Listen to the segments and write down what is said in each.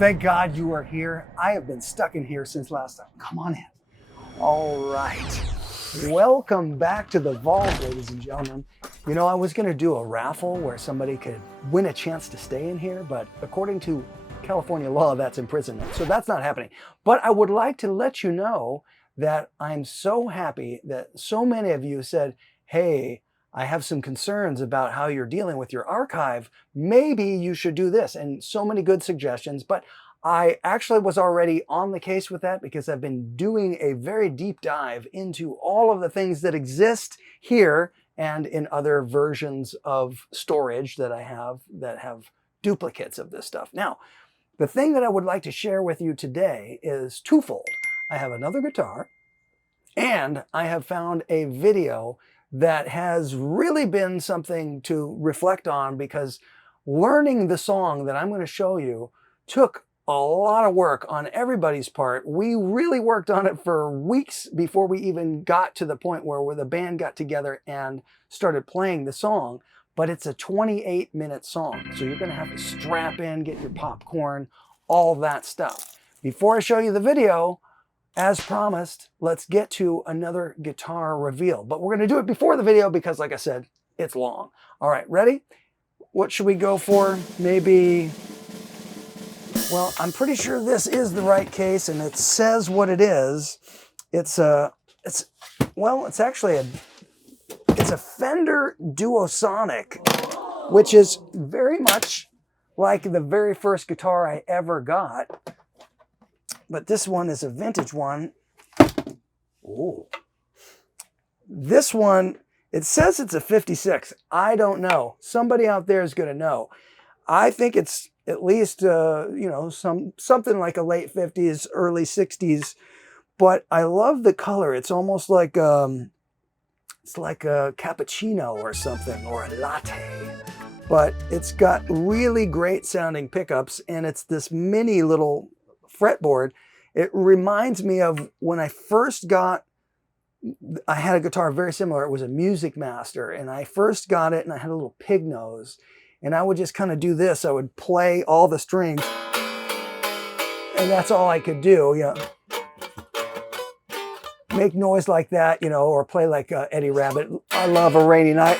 Thank God you are here. I have been stuck in here since last time. Come on in. All right. Welcome back to the vault, ladies and gentlemen. You know, I was going to do a raffle where somebody could win a chance to stay in here, but according to California law, that's imprisonment. So that's not happening. But I would like to let you know that I'm so happy that so many of you said, hey, I have some concerns about how you're dealing with your archive. Maybe you should do this. And so many good suggestions. But I actually was already on the case with that because I've been doing a very deep dive into all of the things that exist here and in other versions of storage that I have that have duplicates of this stuff. Now, the thing that I would like to share with you today is twofold. I have another guitar and I have found a video that has really been something to reflect on because learning the song that I'm going to show you took a lot of work on everybody's part. We really worked on it for weeks before we even got to the point where the band got together and started playing the song. But it's a 28-minute song. So you're going to have to strap in, get your popcorn, all that stuff. Before I show you the video, as promised, let's get to another guitar reveal. But we're going to do it before the video because, like I said, it's long. All right, ready? What should we go for? Maybe, well, I'm pretty sure this is the right case and it says what it is. It's actually a Fender Duosonic, which is very much like the very first guitar I ever got. But this one is a vintage one. Ooh. This one, it says it's a 56. I don't know. Somebody out there is going to know. I think it's at least, something like a late 50s, early 60s. But I love the color. It's almost like, it's like a cappuccino or something, or a latte. But it's got really great sounding pickups, and it's this mini little fretboard. It reminds me of when I first got, I had a guitar very similar. It was a Music Master, and I first got it and I had a little pig nose, and I would just kind of do this. I would play all the strings, and that's all I could do. Make noise like that, or play like Eddie Rabbit. I love A Rainy Night.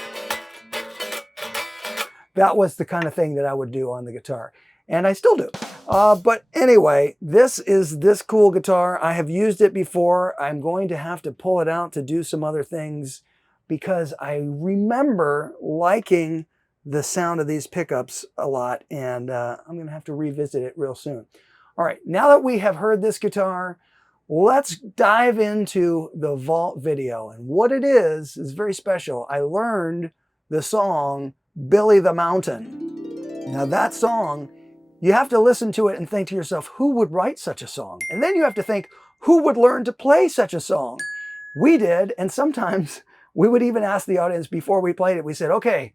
That was the kind of thing that I would do on the guitar, and I still do. But anyway, this is this cool guitar. I have used it before. I'm going to have to pull it out to do some other things because I remember liking the sound of these pickups a lot, and I'm going to have to revisit it real soon. All right, now that we have heard this guitar, let's dive into the vault video. And what it is very special. I learned the song Billy the Mountain. Now that song, you have to listen to it and think to yourself, who would write such a song? And then you have to think, who would learn to play such a song? We did, and sometimes we would even ask the audience before we played it. We said, okay,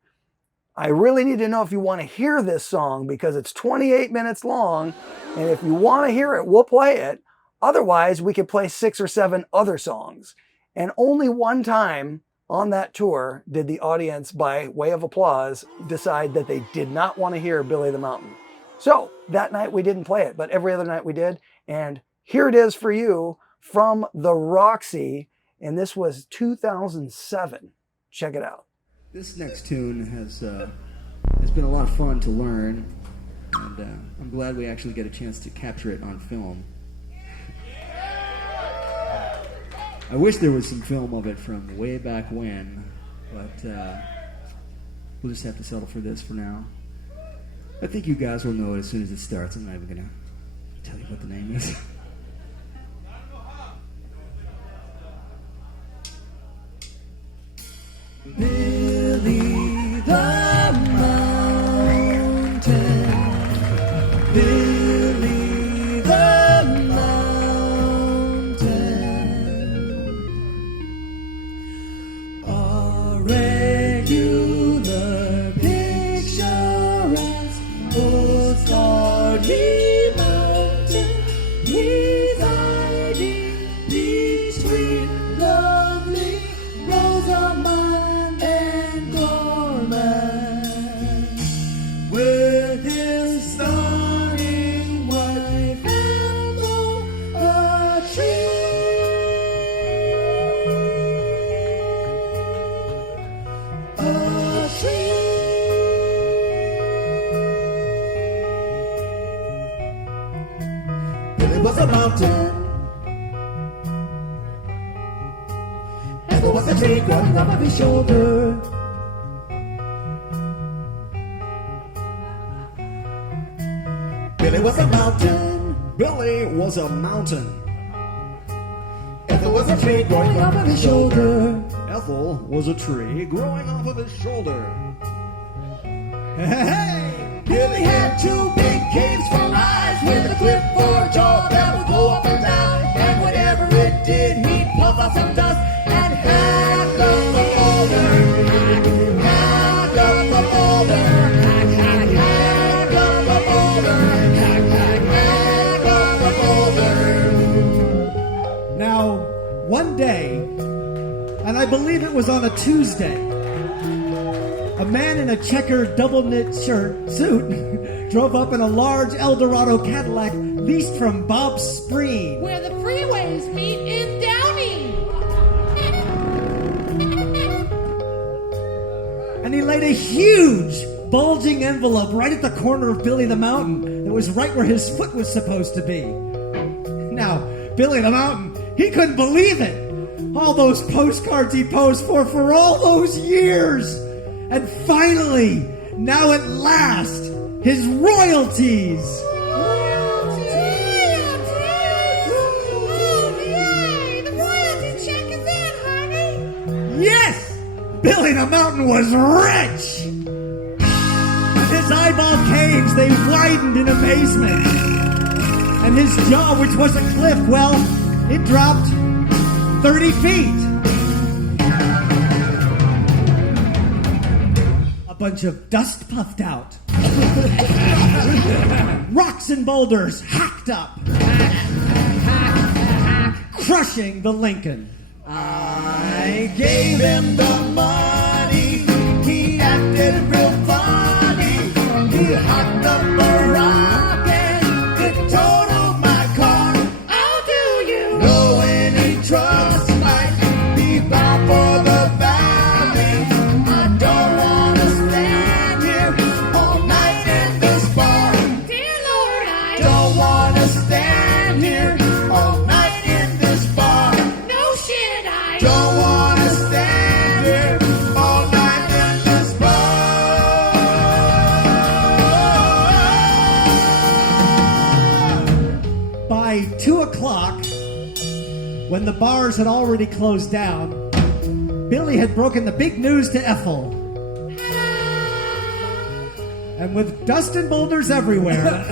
I really need to know if you want to hear this song because it's 28 minutes long, and if you want to hear it, we'll play it. Otherwise, we could play 6 or 7 other songs. And only one time on that tour did the audience, by way of applause, decide that they did not want to hear Billy the Mountain. So that night we didn't play it, but every other night we did. And here it is for you from the Roxy. And this was 2007. Check it out. This next tune has been a lot of fun to learn. And I'm glad we actually get a chance to capture it on film. I wish there was some film of it from way back when, but we'll just have to settle for this for now. I think you guys will know it as soon as it starts. I'm not even going to tell you what the name is. Billy the Mountain, Billy the Mountain, a regular picturesque, oh starry mountain. Billy was a mountain. Ethel was a tree growing off of his shoulder. Billy was a mountain. Billy was a mountain. Ethel was a tree growing off of his shoulder. Ethel was a tree growing off of his shoulder. Hey! Billy had two big caves for eyes with a clip for a jaw that would go up and down. And whatever it did, he'd puff out some dust and hand up the boulder. Hand up the boulder. Hand up the boulder. Hand up the boulder. Now, one day, and I believe it was on a Tuesday, a man in a checkered double-knit suit drove up in a large Eldorado Cadillac leased from Bob Spreen. Where the freeways meet in Downey. And he laid a huge, bulging envelope right at the corner of Billy the Mountain. It was right where his foot was supposed to be. Now, Billy the Mountain, he couldn't believe it. All those postcards he posed for all those years. And finally, now at last, his royalties. Oh, yay! The royalty check is in, honey. Yes! Billy the Mountain was rich! His eyeball caves, they widened in amazement. And his jaw, which was a cliff, well, it dropped 30 feet. A bunch of dust puffed out. Rocks and boulders hacked up. Crushing the Lincoln. I gave him the money. He acted real funny. He hocked up a rocket. It totaled my car. Oh, do you? Knowing he trucks might be bound for the valley. I don't want to stand here all night in this bar. Dear Lord, I Don't want to stand here all night in this bar. No shit, I Don't want to stand here all night in this bar. By 2 o'clock, when the bars had already closed down, Billy had broken the big news to Ethel. And with dust and boulders everywhere,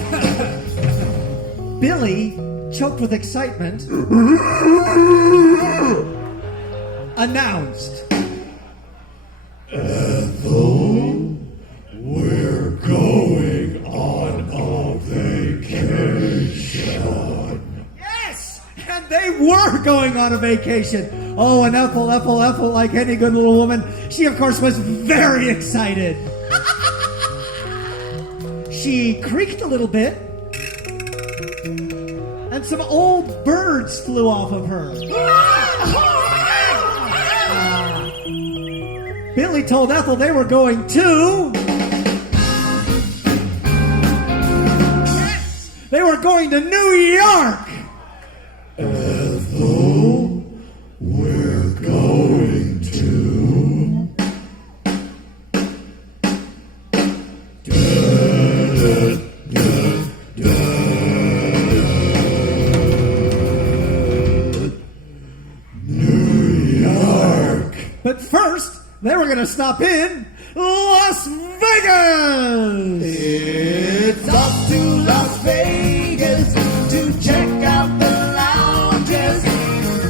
Billy, choked with excitement, announced, Ethel, we're going on a vacation. Yes! And they were going on a vacation. Oh, and Ethel, like any good little woman, she of course was very excited. She creaked a little bit, and some old birds flew off of her. Billy told Ethel they were going to... Yes! They were going to New York! Ethel, we're going to... But first, they were going to stop in Las Vegas! It's off to Las Vegas to check out the lounges,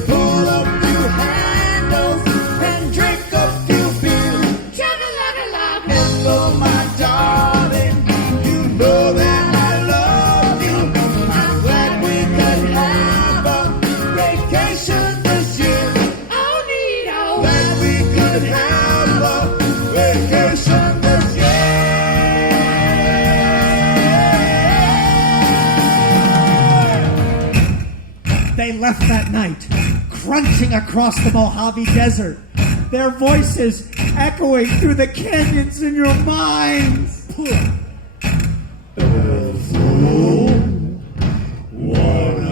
pull up few handles, and drink a few beers. Chug-a-lug-a-lug. Ethel, my darling, you know that I love you. I'm glad we could have a vacation this year. Oh, neato. Glad we could have a vacation this year. They left that night, crunching across the Mojave Desert, their voices echoing through the canyons in your minds. Ethel, what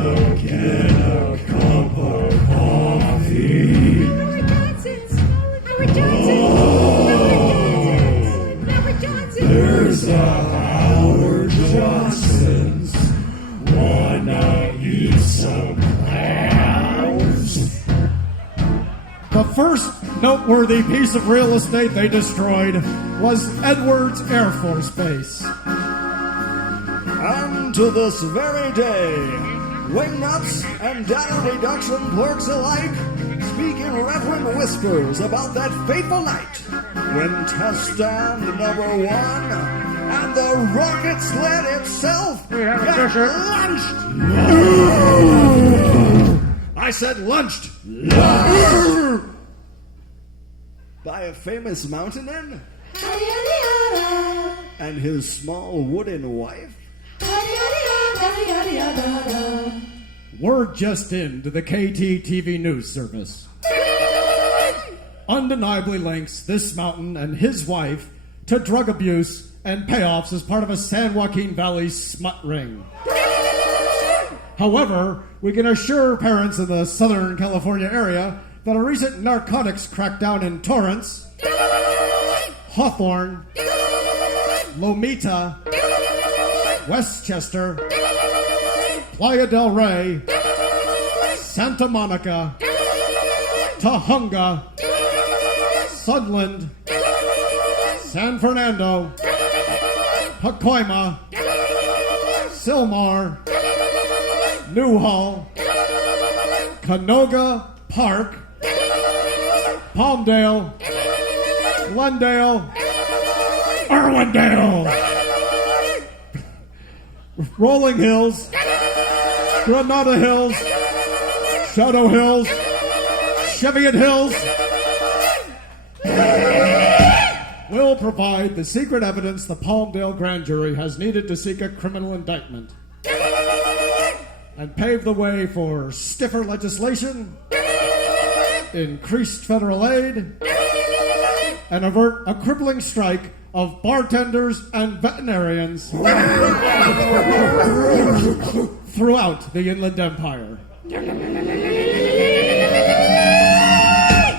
The first noteworthy piece of real estate they destroyed was Edwards Air Force Base. And to this very day, wingnuts and data reduction clerks alike speak in reverent whispers about that fateful night when test stand number 1 and the rocket sled itself got launched. I said lunched. By a famous mountaineer and his small wooden wife. Word just in to the KT TV news service. Undeniably links this mountain and his wife to drug abuse and payoffs as part of a San Joaquin Valley smut ring. However, we can assure parents in the Southern California area that a recent narcotics crackdown in Torrance, Hawthorne, Lomita, Westchester, Playa del Rey, Santa Monica, Tahunga, Sunland, San Fernando, Pacoima, Sylmar, Newhall, Canoga Park, Palmdale, Glendale, Irwindale, Rolling Hills, Granada Hills, Shadow Hills, Cheviot Hills. Will provide the secret evidence the Palmdale grand jury has needed to seek a criminal indictment and pave the way for stiffer legislation, increased federal aid, and avert a crippling strike of bartenders and veterinarians throughout the Inland Empire.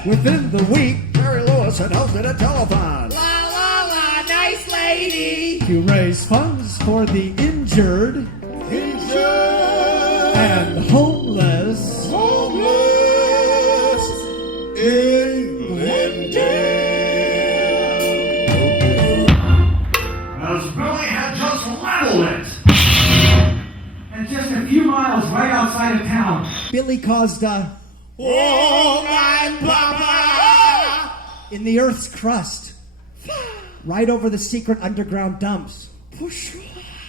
Within the week, Jerry Lewis had hosted a telethon. La la la, nice lady. to raise funds for the injured and homeless in Glendale. As Billy had just rattled it. And just a few miles right outside of town. Billy caused a Oh, my papa! in the Earth's crust, right over the secret underground dumps,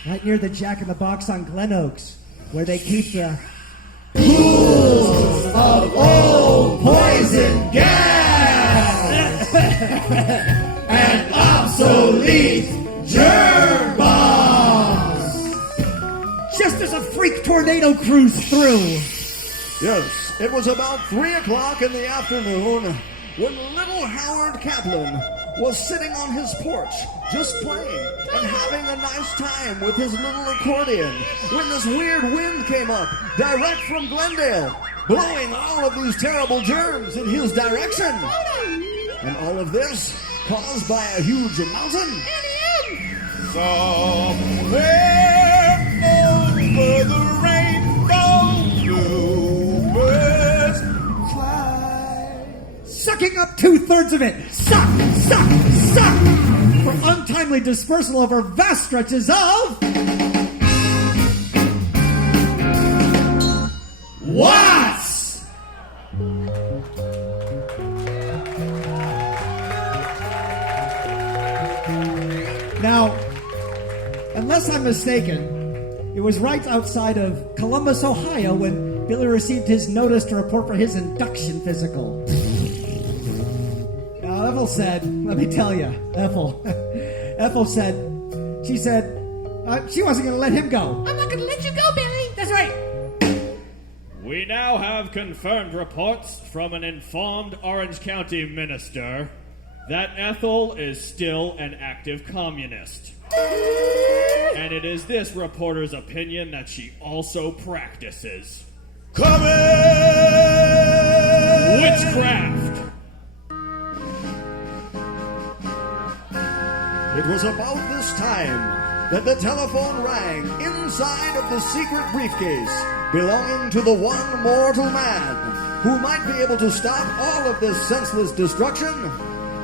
right near the Jack in the Box on Glen Oaks, where they keep the Pools of old poison gas and obsolete germ bombs. just as a freak tornado cruised through. Yes, it was about 3 o'clock in the afternoon when little Howard Kaplan was sitting on his porch, just playing and having a nice time with his little accordion, when this weird wind came up, direct from Glendale, blowing all of these terrible germs in his direction. And all of this caused by a huge mountain. Somewhere over the rainbow, bluebirds fly. Sucking up 2/3 of it. Suck, suck, suck. For untimely dispersal over vast stretches of Watts! Now, unless I'm mistaken, it was right outside of Columbus, Ohio, when Billy received his notice to report for his induction physical. Now, Ethel said, let me tell you, Ethel said, she wasn't going to let him go. I'm not gonna let you go, Billy. That's right. We now have confirmed reports from an informed Orange County minister that Ethel is still an active communist. And it is this reporter's opinion that she also practices witchcraft. It was about this time that the telephone rang inside of the secret briefcase belonging to the one mortal man who might be able to stop all of this senseless destruction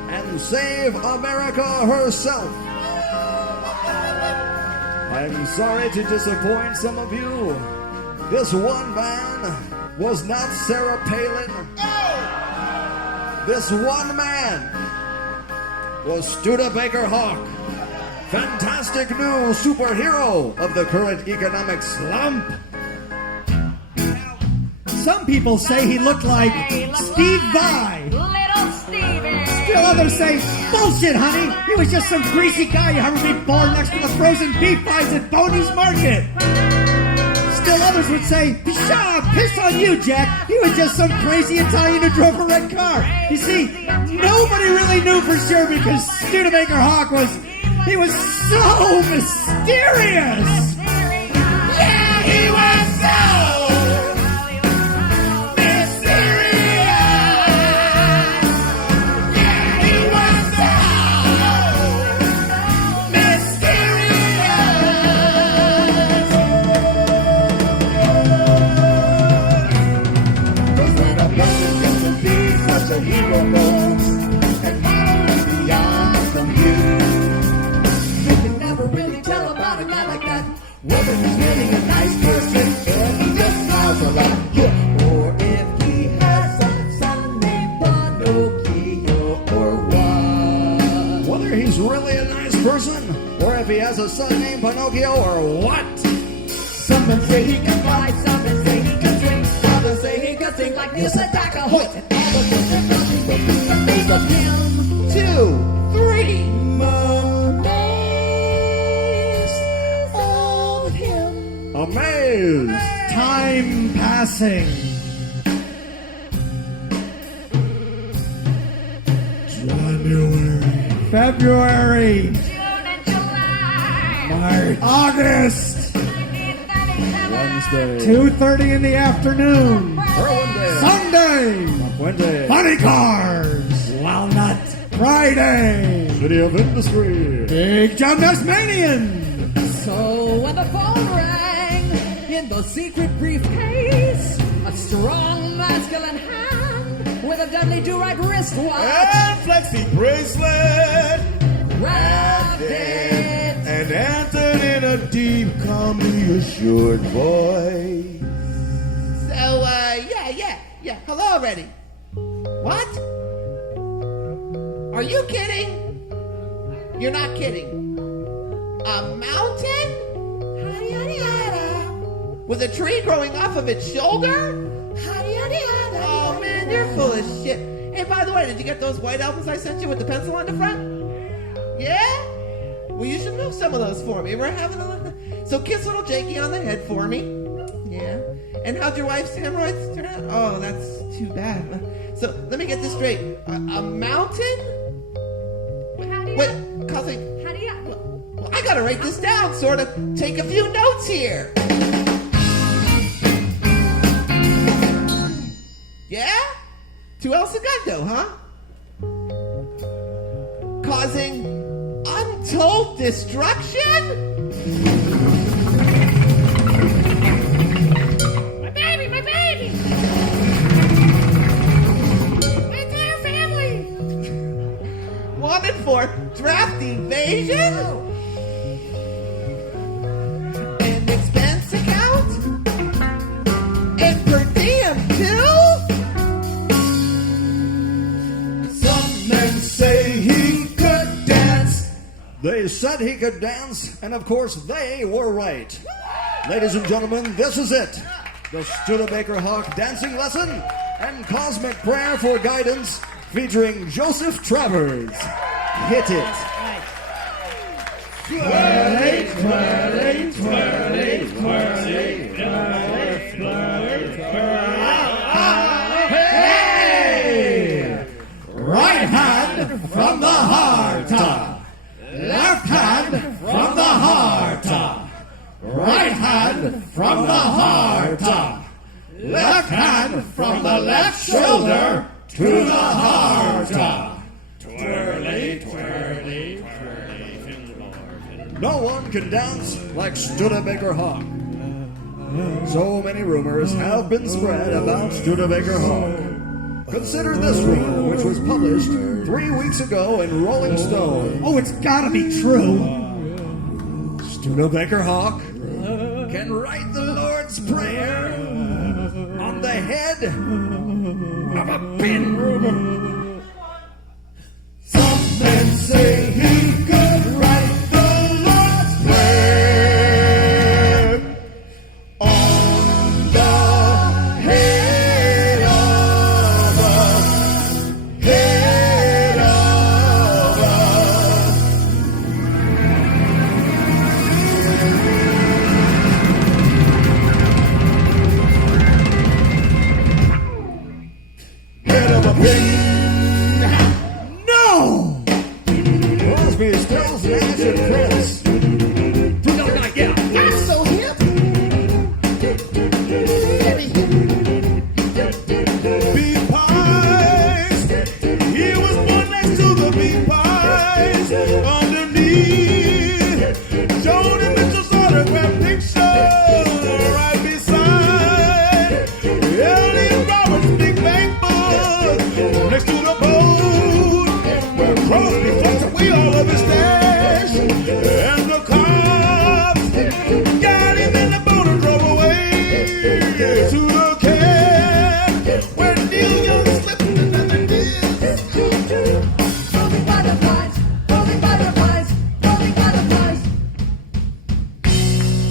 and save America herself. I'm sorry to disappoint some of you. This one man was not Sarah Palin. This one man was Studebaker Hawk, fantastic new superhero of the current economic slump. Some people say he looked like Steve Vai. Little Stevie. Still others say, bullshit, honey. He was just some greasy guy you happened to be born next to the frozen beef pies at Boney's Market. Still others would say, pshaw, piss on you, Jack. He was just some crazy Italian who drove a red car. You see, nobody really knew for sure because Studebaker Hawk was so mysterious. Yeah, he was so. Whether he's really a nice person or he just smiles a lot, yeah. Or if he has a son named Pinocchio or what. Whether he's really a nice person or if he has a son named Pinocchio or what. Some say he can fly, some say he can swing, others say he can sing like this attack a hoot. And all of this is nothing but the face of him. 2, 3 Amazed. Time passing. January. February. June and July. March. August. 1937. 2:30 in the afternoon. Monday. Sunday. Wednesday. Funny cars. Walnut. Friday. City of Industry. Big John Tasmanian. So when the phone rang in the secret briefcase, a strong masculine hand with a deadly do-right wristwatch And flexi bracelet. grabbed it. And answered in a deep, calmly assured voice. So, yeah. Hello already. What? Are you kidding? You're not kidding. A mountain? With a tree growing off of its shoulder? Oh man, you're full of shit. Hey, by the way, did you get those white albums I sent you with the pencil on the front? Yeah? Well, you should move some of those for me. We're having a little... So kiss little Jakey on the head for me. Yeah. And how'd your wife's hemorrhoids turn out? Oh, that's too bad. So let me get this straight. A mountain? Wait, causing... Well, I gotta write this down, sort of. Take a few notes here. Yeah? To El Segundo, huh? Causing untold destruction? My baby! My entire family! Wanted for draft evasion? And expense account? And per diem too? Some men say he could dance. They said he could dance, and of course they were right. Ladies and gentlemen, this is it. The Studebaker Hawk dancing lesson and cosmic prayer for guidance featuring Joseph Travers. Hit it. Twirly, twirly, twirly, twirly, twirly, twirly, twirly. Hey! Right hand from the hard top. Left hand from the hard top. Right hand from the hard top. Left hand from the left shoulder to the hard top. Twirly, twirly, twirly. No one can dance like Studebaker Hawk. So many rumors have been spread about Studebaker Hawk. Consider this rumor, which was published 3 weeks ago in Rolling Stone. Oh, it's gotta be true. Studebaker Hawk can write the Lord's Prayer on the head of a pin. Some men say he could write the Lord's Prayer on the head of a pin. No! Crosby, Stills, Nash, and Prince. No, not yet. That's so hip. Very hip. Beef pies. He was born next to the beef pies. Underneath Joni Mitchell's autograph picture. Right beside Ellie Roberts' big bank book. Next to the boat where Crosby floats away all of his stash. And the cops got him in the boat and drove away to the cab where Neil Young slipped another disc. Rolling butterflies, rolling butterflies, rolling butterflies.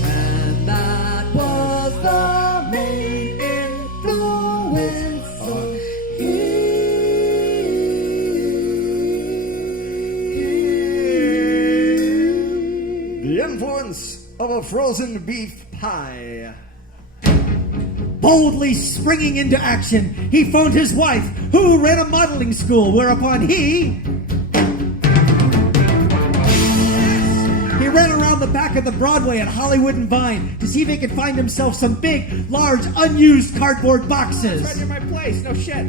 And that was the main influence on The influence of a frozen beef pie. Boldly springing into action, he phoned his wife, who ran a modeling school, whereupon he ran around the back of the Broadway at Hollywood and Vine to see if he could find himself some big, large, unused cardboard boxes. Right near my place. No shit.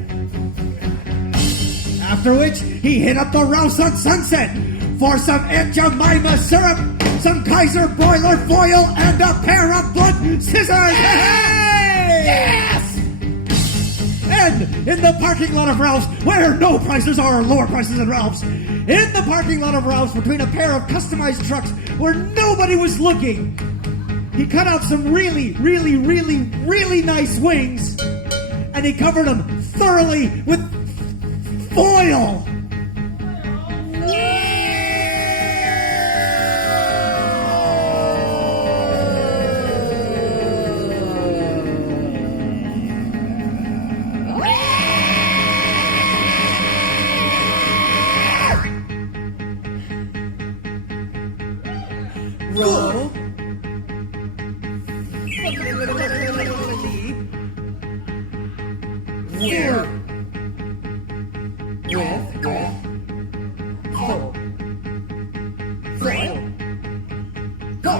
After which, he hit up the Rouse on Sunset for some Aunt Jemima syrup, some Kaiser broiler foil, and a pair of blunt scissors. Hey! Yes! And in the parking lot of Ralph's, where no prices are lower prices than Ralph's, in the parking lot of Ralph's, between a pair of customized trucks where nobody was looking, he cut out some really, really, really, really nice wings, and he covered them thoroughly with foil. Roll. Here. With. Full. Full. Go.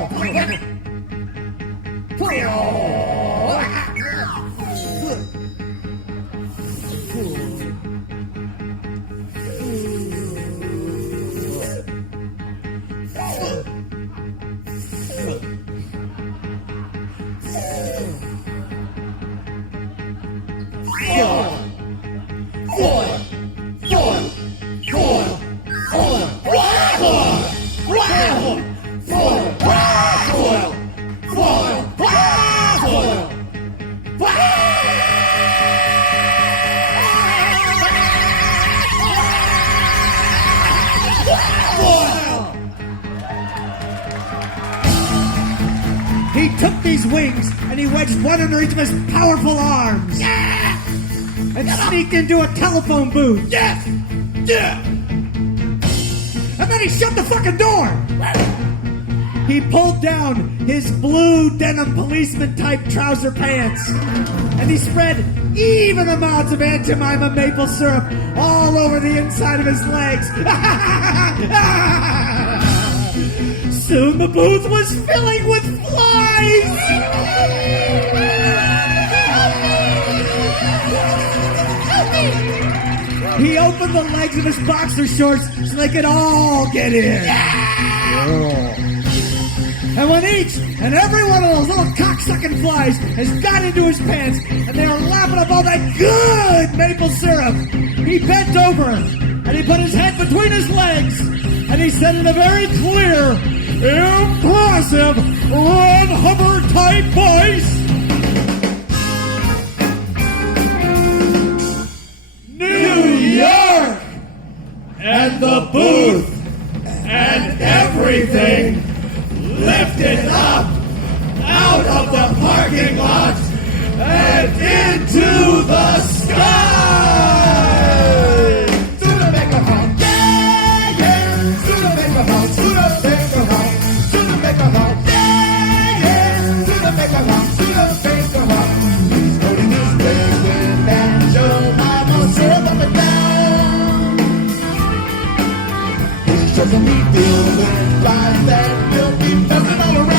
He took these wings and he wedged one under each of his powerful arms. Yeah! And sneaked into a telephone booth. Yeah! Yeah! And then he shut the fucking door. He pulled down his blue denim policeman type trouser pants. And he spread even amounts of Aunt Jemima maple syrup all over the inside of his legs. Soon the booth was filling with flies. He opened the legs of his boxer shorts so they could all get in. And when each and every one of those little cocksucking flies has got into his pants, and they are lapping up all that good maple syrup. He bent over, and he put his head between his legs, and he said in a very clear, impressive, Ron Hubbard-type voice, New York! And the booth and everything lifted up out of the parking lot and into the sky. Studebaker Hawk, yeah, yeah. Studebaker Hawk, Studebaker Hawk, Studebaker Hawk, yeah, yeah. Studebaker Hawk, Studebaker Hawk. He's loading his legs with banjo, maple syrup up and down. His shows will be filled with flies that will be buzzing all around.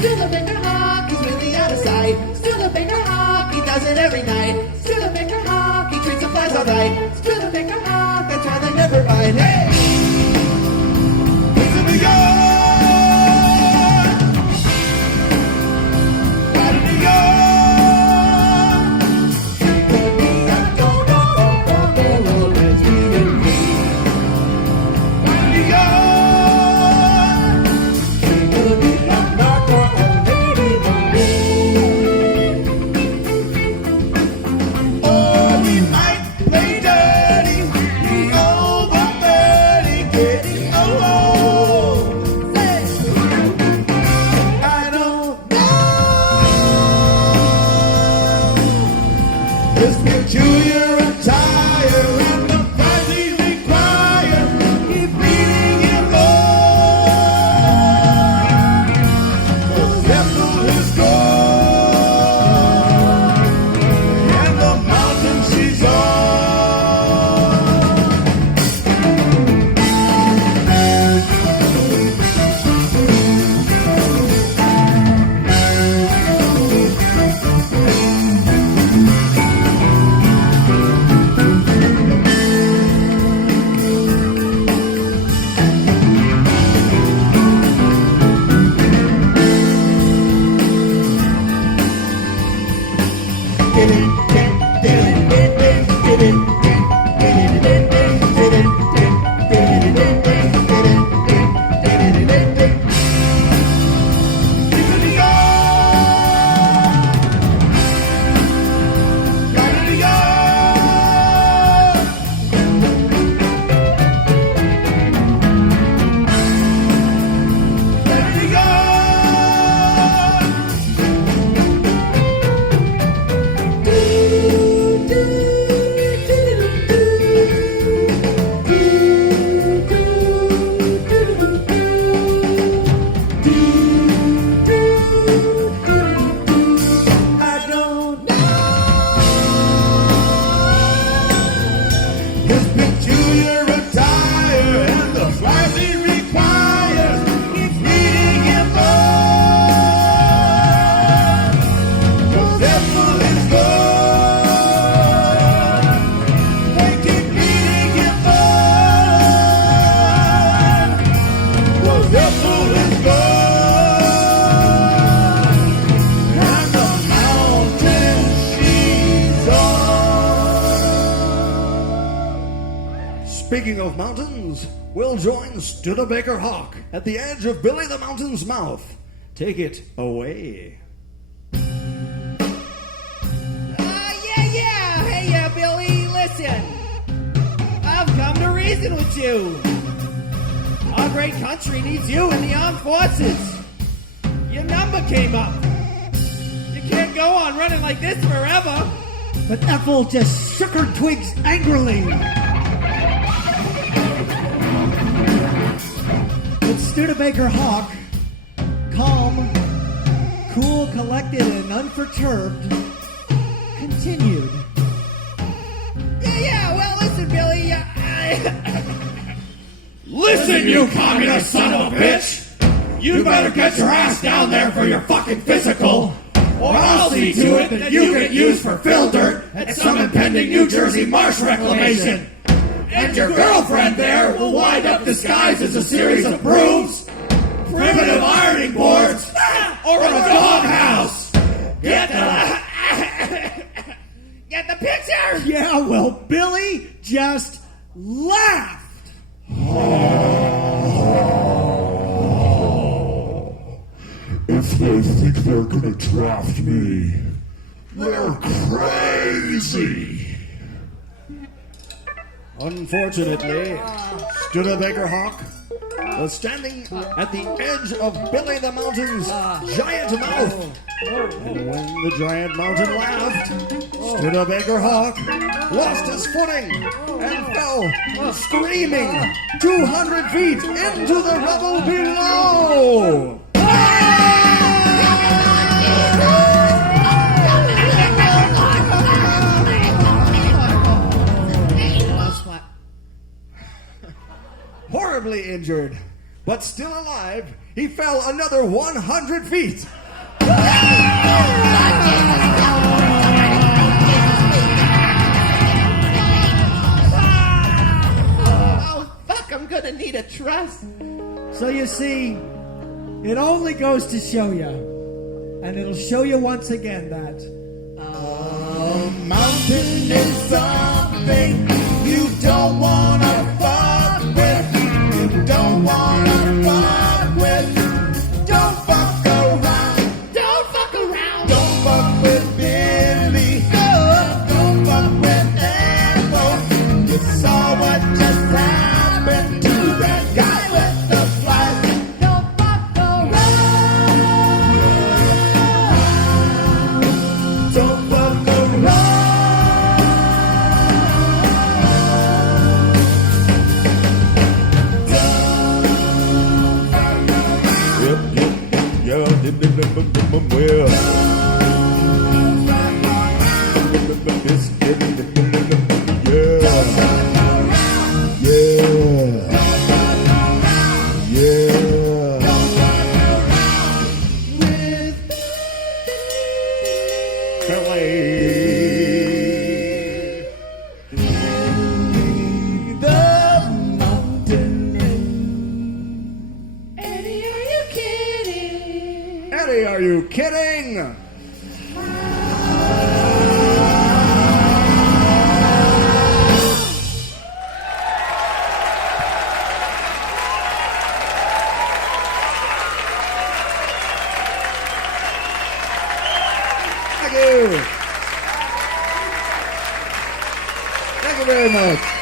Studebaker Hawk is really out of sight. Studebaker Hawk, he does it every night. Studebaker Hawk, he treats the flies all right. Studebaker Hawk, that's why they never bite. Hey! It's in New York. Right in New York. Peculiar attire and the price he requires, keep beating him low. 'Cause Ethel is gone, and the mountain she's on. Speaking of mountains, we'll join Studebaker Hawk at the edge of Billy the Mountain's mouth. Take it away. Yeah. Hey, Billy, listen. I've come to reason with you. Our great country needs you in the armed forces. Your number came up. You can't go on running like this forever. But Ethel just shook her twigs angrily. But Studebaker Hawk, calm, cool, collected, and unperturbed, continued. Yeah, well, listen, Billy, Listen, you communist son of a bitch! You better get your ass down there for your fucking physical, or I'll see to it that you get used for fill dirt at some impending New Jersey marsh reclamation. And your girlfriend there will wind up disguised as a series of brooms, primitive ironing boards, or a doghouse. Get the picture? Yeah, well, Billy just laughed. If they think they're gonna draft me, they're crazy. Unfortunately, Studebaker Hawk was standing at the edge of Billy the Mountain's giant mouth. And when the giant mountain laughed, Studebaker Hawk lost his footing and fell screaming 200 feet into the rubble below. Horribly injured, but still alive, he fell another 100 feet. Oh, fuck, I'm gonna need a truss. So you see, it only goes to show you, and it'll show you once again that A mountain is something you don't wanna fuck with. You don't wanna fuck with. Don't fuck around. Don't fuck around. Don't fuck with Billy. Don't fuck with Ethel. You saw what just happened to that guy with the flag. Don't fuck around. Don't fuck around. Eddie, are you kidding? Eddie, are you kidding? Thank you. Thank you very much.